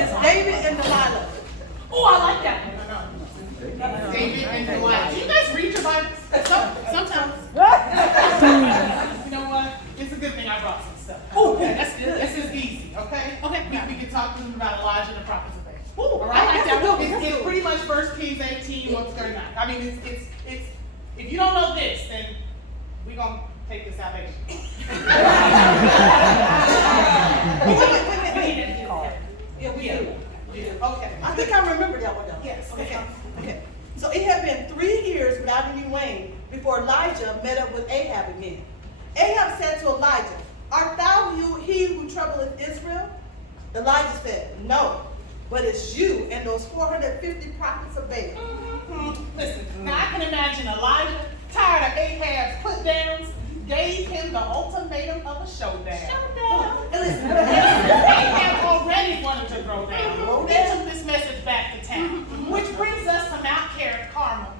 It's David and Delilah. Oh, I like that one. David and Delilah. Do you guys read your Bibles? Sometimes. You know what? It's a good thing I brought some stuff. Oh, that's good. This is easy, okay? Okay. We can talk to them about Elijah and the prophets of Baal. Oh, All right? I like that one. It's pretty much 1 Kings 18, 1-39. I mean, it's if you don't know this, then we're gonna take the salvation. Yeah, we do. Okay. I think I remember that one though. Yes. Okay. So it had been 3 years without any rain before Elijah met up with Ahab again. Ahab said to Elijah, "Art thou he who troubleth Israel?" Elijah said, "No, but it's you and those 450 prophets of Baal." Listen, now I can imagine Elijah, tired of Ahab's put-downs, gave him the ultimatum of a showdown. And listen, Ahab already wanted to throw down. They took this message back to town, which brings us to Mount Carmel.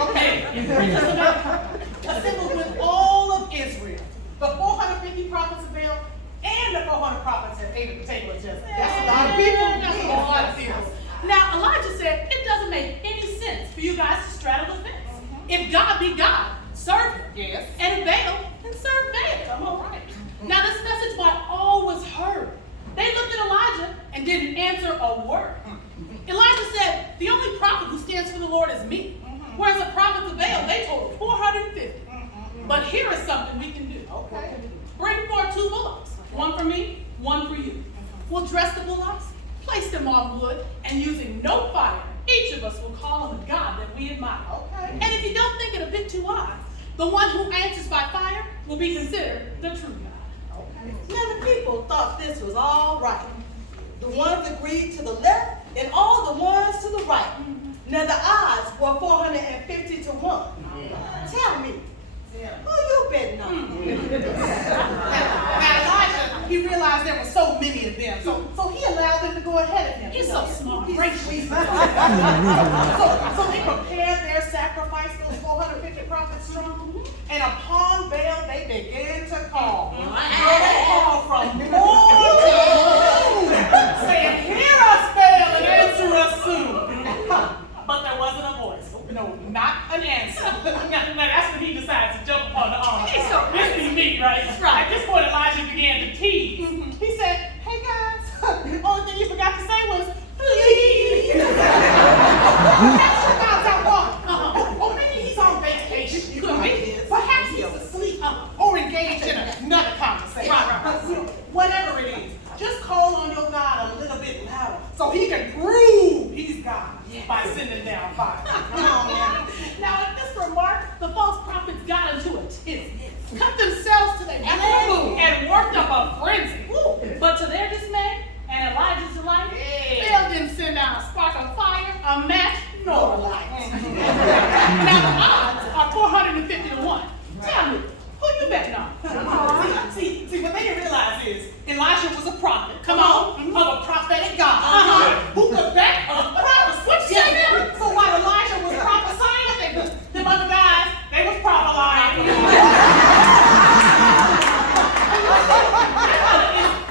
Okay. Assembled with all of Israel, the 450 prophets of Baal, and the 400 prophets that ate at the table of Jezebel. That's a lot of people. That's a lot of people. Now, Elijah said, it doesn't make any sense for you guys to straddle the fence. If God be God, serve him. Yes. And if Baal, then serve Baal. Come on, right. Now, this message was always heard. They looked at Elijah and didn't answer a word. Elijah said, the only prophet who stands for the Lord is me. Whereas the prophets of Baal, they totaled 450. But here is something we can do. Okay. Bring forth 2 bullocks. One for me, one for you. We'll dress the bullocks, place them on wood, and using no fire, each of us will call on the God that we admire. Okay. And if you don't think it a bit too odd, the one who answers by fire will be considered the true God. Okay. Now the people thought this was all right. The ones agreed to the left and all the ones to the right. Now the odds were 450 to 1. Tell me, who you betting on? Now Elijah, he realized there were so many of them, so he allowed them to go ahead of him. He's so smart. He's Great. sweet. So they prepared their sacrifice, those 450 prophets strong, and upon Baal they began to call. They called from morning to noon, saying, "Hear us, Baal, and answer us soon." But there wasn't a voice. No, not an answer. Now that's when he decides to jump upon the arm. He's so This is me, right? Right. At this point, Elijah began to tease. He said, "Hey guys, the only thing you forgot to say was, please." Perhaps your God's out walking. Or maybe he's on vacation. Perhaps he's asleep or engaged in another conversation. Whatever it is, just call on your God a little bit louder so he can prove he's God by sending down fire. Now, at this remark, the false prophets got into a tizzy, cut themselves to their leg, and worked up a frenzy. But to their dismay and Elijah's delight, Baal didn't send down a spark of fire, a match, nor a light. Now, the odds are 450 to 1. Tell me, who you betting on? See, what they didn't realize is Elijah was a prophet. Come on, of a prophetic God who could back up prophecy. What you say now? So while Elijah was prophesying, them other guys, they was prophesying.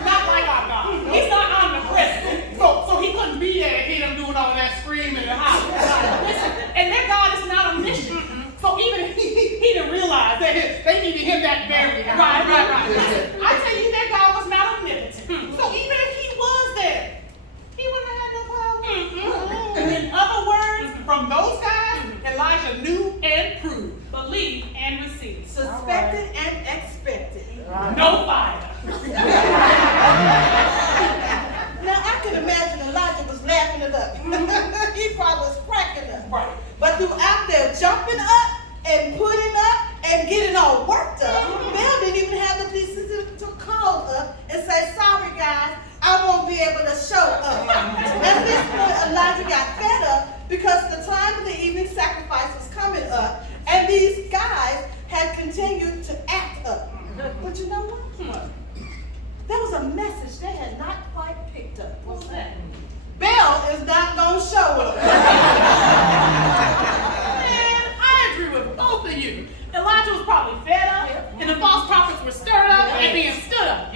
Not like our God. He's not omnipresent. So he couldn't be there and hear them doing all that screaming and hollering. Listen, and their God is not omniscient. So even he didn't realize that they needed him that very hour. Right. Listen, I tell you, their God was not omnipotent. So even if he was there, he wouldn't have had no power. In other words, from those guys, Elijah knew and proved, believed and received. Suspected and expected. No fire. Now I can imagine Elijah was laughing it up. He probably was cracking up. Right. But throughout their jumping up and putting up and getting all worked up, Baal didn't even have the decency to call up and say, "Sorry guys, I won't be able to show up." At this point, Elijah got fed up because the time of the evening sacrifice was coming up and these guys had continued to act up. But you know what? There was a message they had not quite picked up. What's that? Baal is not going to show up. Man, I agree with both of you. Elijah was probably fed up, and the false prophets were stirred up and being stood up.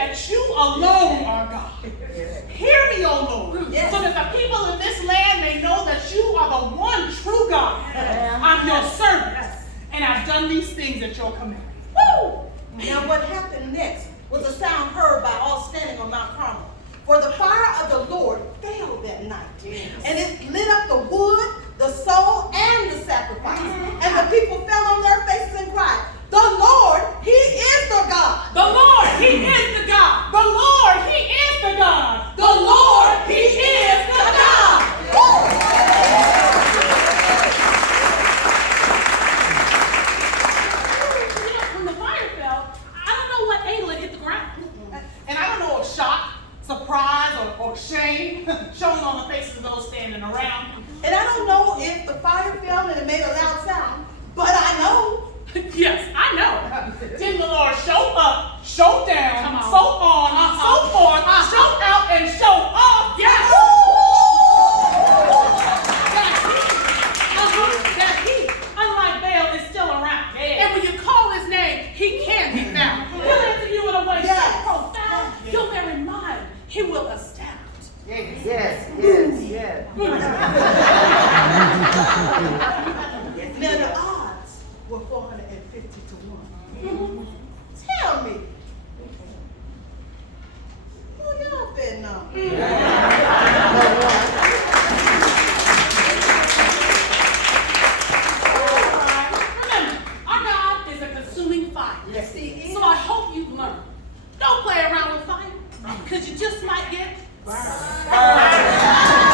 that you alone are God. Hear me, O Lord, Yes. so that the people in this land may know that you are the one true God. I'm your servant, and I've done these things at your command. Woo! Now what happened next was a sound heard by all standing on Mount Carmel. For the fire of the Lord fell that night, and it lit up the wood, the soul, and the sacrifice. And the people fell on their faces and cried, "The Lord, He is the God! The Lord, He is the God. The Lord, He is the God. The Lord, He is the God." When the fire fell, I don't know what angle it hit the ground. And I don't know if shock, surprise, or shame showing on the faces of those standing around. And I don't know if the fire fell and it made a loud sound, but I know. Yes, I know. Didn't the Lord show up, show down, Come on. so on, so forth, show out, and show off? Yes. That he, unlike Baal, is still around. And when you call his name, he can be found. He'll answer you in a way so profound, you'll bear in mind, he will astound. Yes. Now the odds were 450 to 1. Tell me, who y'all betting on? Remember, our God is a consuming fire. Yes, He is. So I hope you've learned. Don't play around with fire, because you just might get burned.